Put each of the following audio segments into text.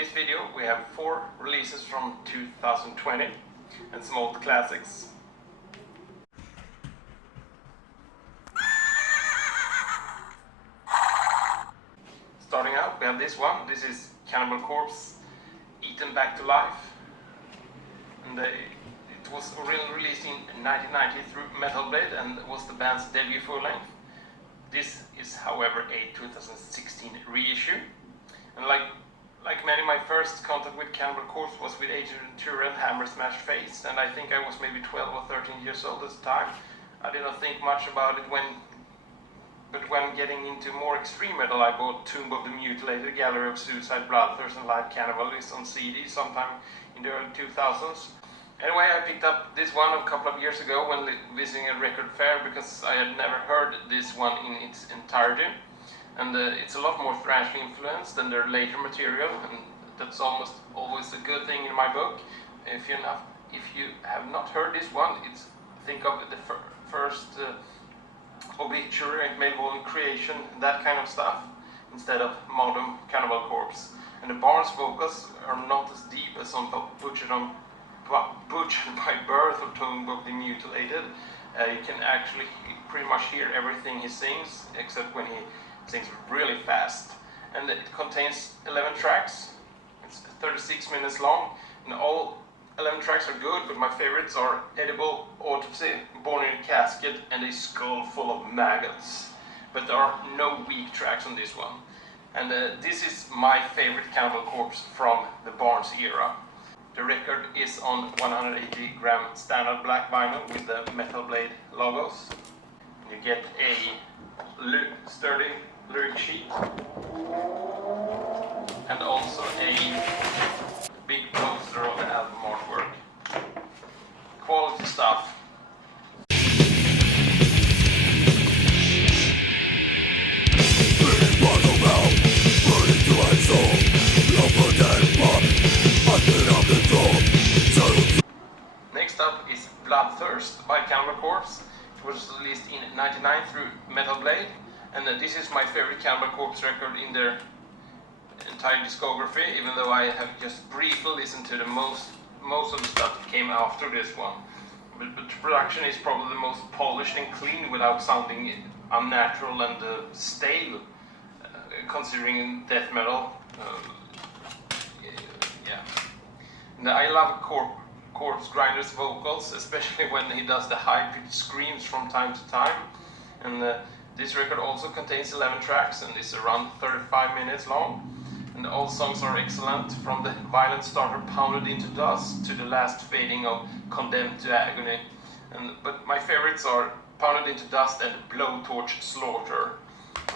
this video we have 4 releases from 2020 and some old classics. Starting out, we have this one. This is Cannibal Corpse, Eaten Back to Life. And it was originally released in 1990 through Metal Blade and was the band's debut full length. This is, however, a 2016 reissue. And like many, my first contact with Cannibal Corpse was with Agent Turrell Hammer Smash Face, and I think I was maybe 12 or 13 years old at the time. I did not think much about it but when getting into more extreme metal, I bought Tomb of the Mutilated, Gallery of Suicide, Bloodthirst and Live Cannibalism on CD sometime in the early 2000s. Anyway, I picked up this one a couple of years ago when visiting a record fair because I had never heard this one in its entirety. And it's a lot more thrash influenced than their later material, and that's almost always a good thing in my book. If you have not heard this one, think of the first Obituary, Malevolent Creation, that kind of stuff, instead of modern Cannibal Corpse. And the Barnes vocals are not as deep as on Butchered by Birth or Tomb of the Mutilated. You can actually pretty much hear everything he sings, except when he sings really fast. And it contains 11 tracks. It's 36 minutes long, and all 11 tracks are good, but my favorites are Edible, Autopsy, Born in a Casket, and A Skull Full of Maggots. But there are no weak tracks on this one. And this is my favorite Cannibal Corpse from the Barnes era. The record is on 180 gram standard black vinyl with the Metal Blade logos. You get a sturdy lyric sheet and also a big poster of the album artwork. Quality stuff. Next up is Bloodthirst by Cannibal Corpse. It was released in '99 through Metal Blade, and this is my favorite Cannibal Corpse record in their entire discography, even though I have just briefly listened to the most of the stuff that came after this one. But the production is probably the most polished and clean without sounding unnatural and stale, considering death metal. Yeah. And I love Corpse Grinder's vocals, especially when he does the high-pitched screams from time to time. And this record also contains 11 tracks and is around 35 minutes long. And all songs are excellent, from the violent starter Pounded into Dust to the last fading of Condemned to Agony. But my favorites are Pounded into Dust and Blowtorch Slaughter.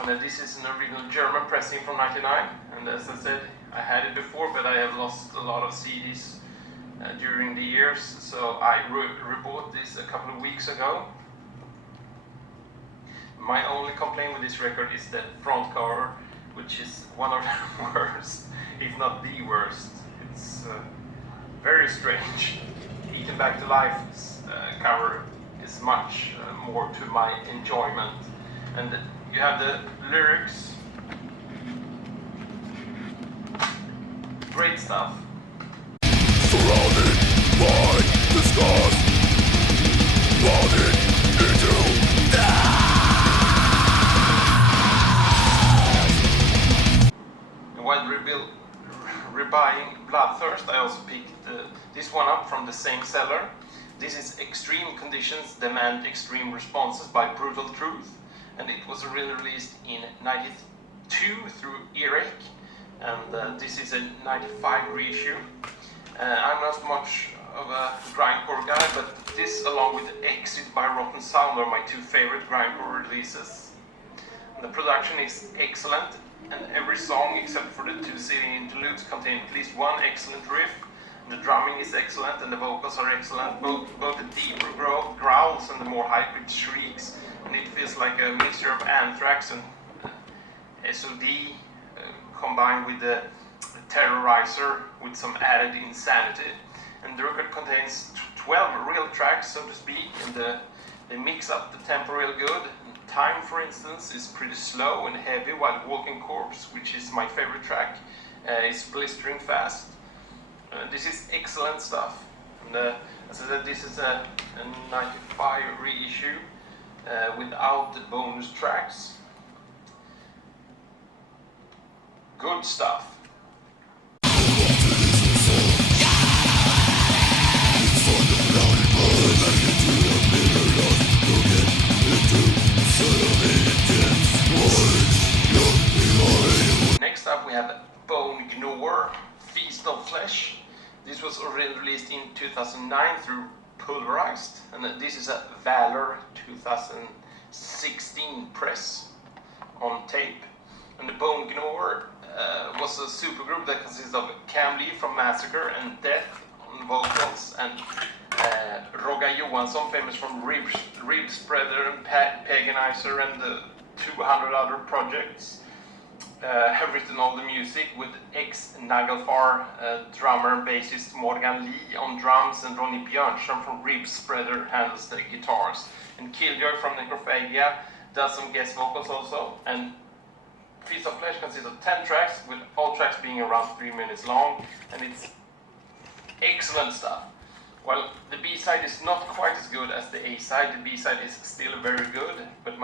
And this is an original German pressing from '99. And as I said, I had it before, but I have lost a lot of CDs during the years, so I rebought this a couple of weeks ago. My only complaint with this record is the front cover, which is one of the worst, if not the worst. It's very strange. Eaten Back to Life's cover is much more to my enjoyment. And you have the lyrics. Great stuff. Surrounded by disgust, falling into death. And while rebuying Bloodthirst, I also picked this one up from the same seller. This is Extreme Conditions Demand Extreme Responses by Brutal Truth, and it was originally released in '92 through Earache, and this is a '95 reissue. I'm not much of a grindcore guy, but this along with Exit by Rotten Sound are my 2 favorite grindcore releases. The production is excellent, and every song except for the 2 CD interludes contain at least one excellent riff. The drumming is excellent and the vocals are excellent, both the deeper growls and the more high-pitched shrieks, and it feels like a mixture of Anthrax and SOD combined with the Terrorizer with some added insanity. And the record contains 12 real tracks, so to speak, and they mix up the tempo real good. Time, for instance, is pretty slow and heavy, while Walking Corpse, which is my favorite track, It's blistering fast. This is excellent stuff. And, as I said, this is a 95 reissue without the bonus tracks. Good stuff. Next up we have Bone Gnawer, Feast of Flesh. This was already released in 2009 through Pulverized, and this is a Valor 2016 press on tape. And the Bone Gnawer was a supergroup that consists of Cam Lee from Massacre and Death on vocals, and Roga Johansson, famous from Rib Spreader and Paganizer and the 200 other projects, have written all the music, with ex-Nagelfar drummer and bassist Morgan Lee on drums, and Ronny Björnström from Rib Spreader handles the guitars. And Killjoy from Necrophagia does some guest vocals also. And Feast of Flesh consists of 10 tracks, with all tracks being around 3 minutes long, and it's excellent stuff. Well, the B-side is not quite as good as the A-side. The B-side is still very good, but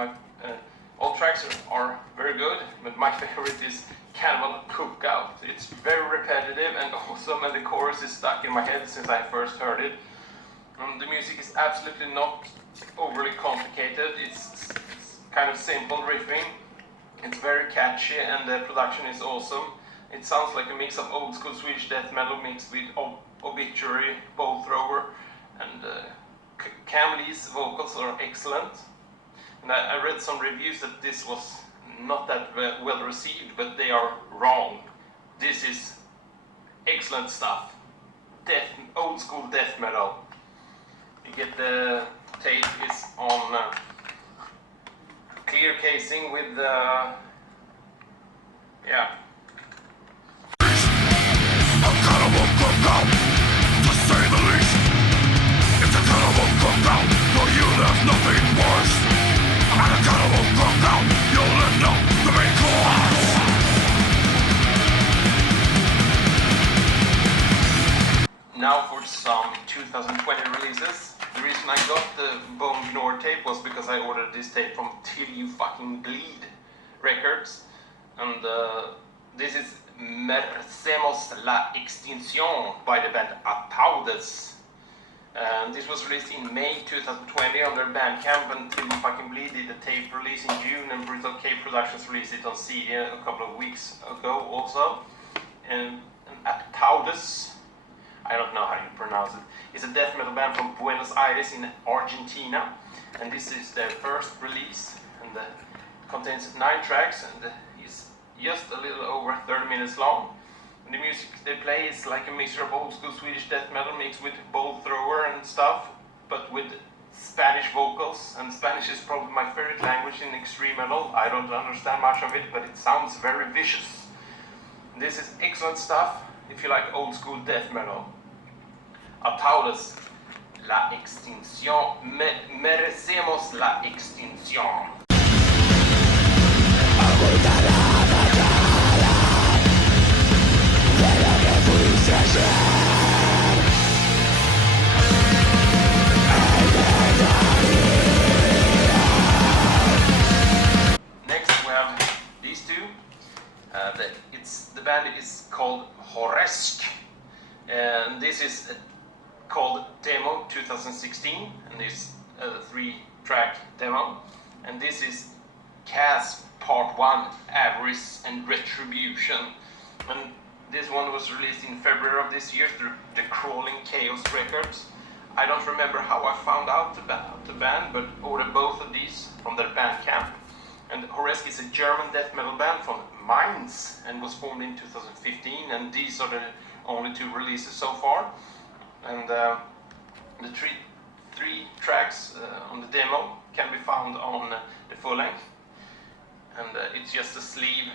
all tracks are very good, but my favorite is Cannibal Cookout. It's very repetitive and awesome, and the chorus is stuck in my head since I first heard it. The music is absolutely not overly complicated. It's kind of simple riffing. It's very catchy, and the production is awesome. It sounds like a mix of old school Swedish death metal mixed with Obituary, Bow Thrower, and Cam Lee's vocals are excellent. And I read some reviews that this was not that well received, but they are wrong. This is excellent stuff. Old school death metal. You get the tape is on clear casing with yeah. A cannibal cookout, to say the least. It's a cannibal cookout, for you there's nothing worse. And a cannibal cookout, you'll live now to be close. Now for some 2020 releases. The reason I got the Bone Gnawer tape was because I ordered this tape from Till You Fucking Bleed Records. And this is Merecemos la Extinction by the band Ablaze. This was released in May 2020 on their Bandcamp, and Till You Fucking Bleed did a tape release in June, and Brutal Cave Productions released it on CD a couple of weeks ago also. And Ablaze, I don't know how you pronounce it, is a death metal band from Buenos Aires in Argentina, and this is their first release, and contains 9 tracks, and is just a little over 30 minutes long. And the music they play is like a mixture of old school Swedish death metal mixed with bow thrower and stuff, but with Spanish vocals, and Spanish is probably my favorite language in extreme metal. I don't understand much of it, but it sounds very vicious. This is excellent stuff if you like old school death metal. Ablaze, La Extinción, Merecemos la Extinción. Next we have these two. The band is called Horesk, and this is called Demo 2016, and this 3-track demo, and this is Cas Part 1, Avarice and Retribution, and this one was released in February of this year through the Crawling Chaos Records. I don't remember how I found out about the band, but ordered both of these from their Bandcamp. And Horesk is a German death metal band from Mainz and was formed in 2015, and these are the only 2 releases so far. And the 3 tracks on the demo can be found on the full length, and it's just a sleeve,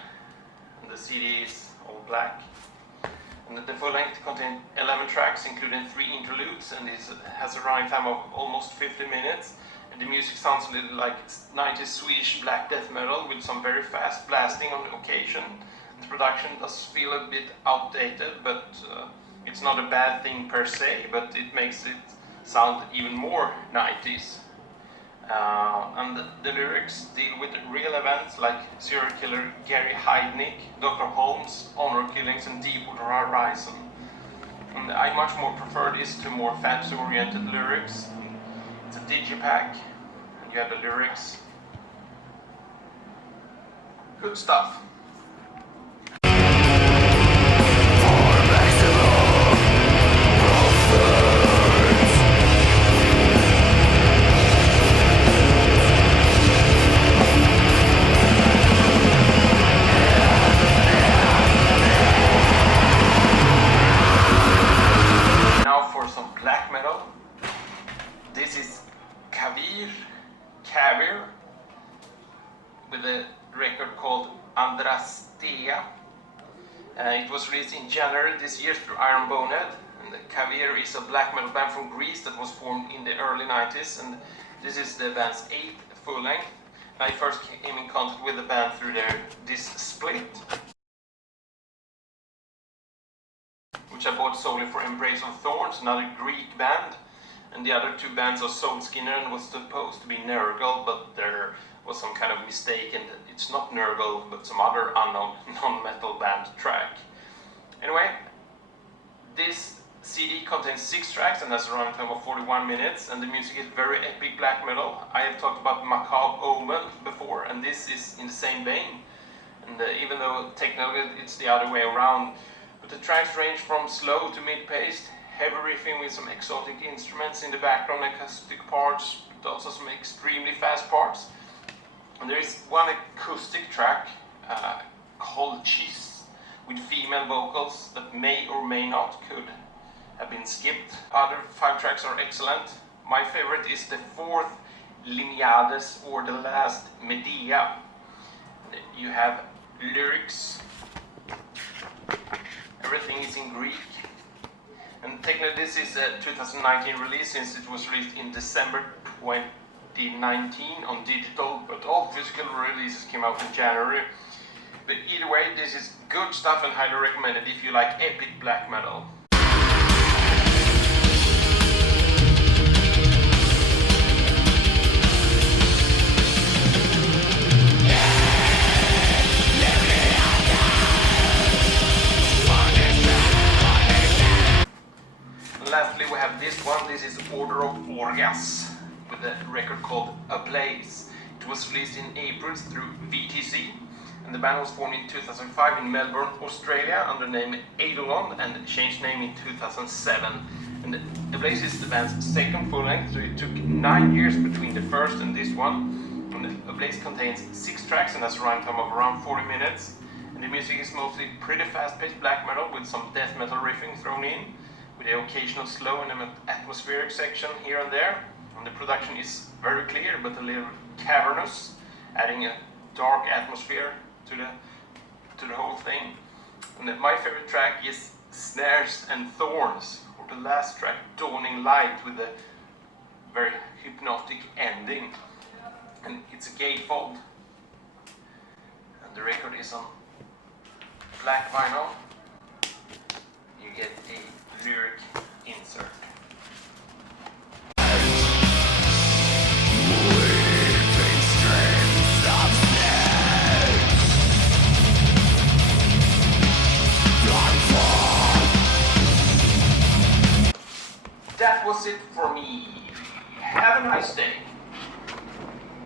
and the CD is all black. And the full length contains 11 tracks, including 3 interludes, and it has a running time of almost 50 minutes. And the music sounds a little like 90s Swedish black death metal with some very fast blasting on occasion. The production does feel a bit outdated, but it's not a bad thing per se, but it makes it sound even more 90s. And the lyrics deal with real events like serial killer Gary Heidnik, Dr. Holmes, honor killings, and Deepwater Horizon. And I much more prefer this to more fantasy-oriented lyrics. It's a digipack, and you have the lyrics. Good stuff. Black metal. This is Caviar with a record called Andrastea. It was released in January this year through Iron Bonehead. And Caviar is a black metal band from Greece that was formed in the early 90s, and this is the band's 8th full length. I first came in contact with the band through this split, which I bought solely for Embrace of Thorns, another Greek band, and the other two bands are Soul Skinner and was supposed to be Nurgle, but there was some kind of mistake and it's not Nurgle but some other unknown non-metal band track. Anyway, this CD contains 6 tracks and has a running time of 41 minutes, and the music is very epic black metal. I have talked about Macabre Omen before, and this is in the same vein, and even though technically it's the other way around. But the tracks range from slow to mid-paced, heavy riffing with some exotic instruments in the background, acoustic parts, but also some extremely fast parts. And there is one acoustic track called Cheese with female vocals that may or may not could have been skipped. Other 5 tracks are excellent. My favorite is the 4th Lineades, or the last Medea. You have lyrics. Everything is in Greek, and technically this is a 2019 release since it was released in December 2019 on digital, but all physical releases came out in January. But either way, this is good stuff and highly recommended if you like epic black metal. Lastly, we have this one. This is Order of Orgas with a record called Ablaze. It was released in April through VTC, and the band was formed in 2005 in Melbourne, Australia under the name Eidolon, and changed name in 2007. And Ablaze is the band's 2nd full length, so it took 9 years between the first and this one. And Ablaze contains 6 tracks and has a runtime of around 40 minutes. And the music is mostly pretty fast-paced black metal with some death metal riffing thrown in, with the occasional slow and atmospheric section here and there. And the production is very clear but a little cavernous, adding a dark atmosphere to the whole thing. And my favorite track is Snares and Thorns, or the last track, Dawning Light, with a very hypnotic ending. And it's a gatefold, and the record is on black vinyl. You get a lyric insert. That was it for me. Have a nice day.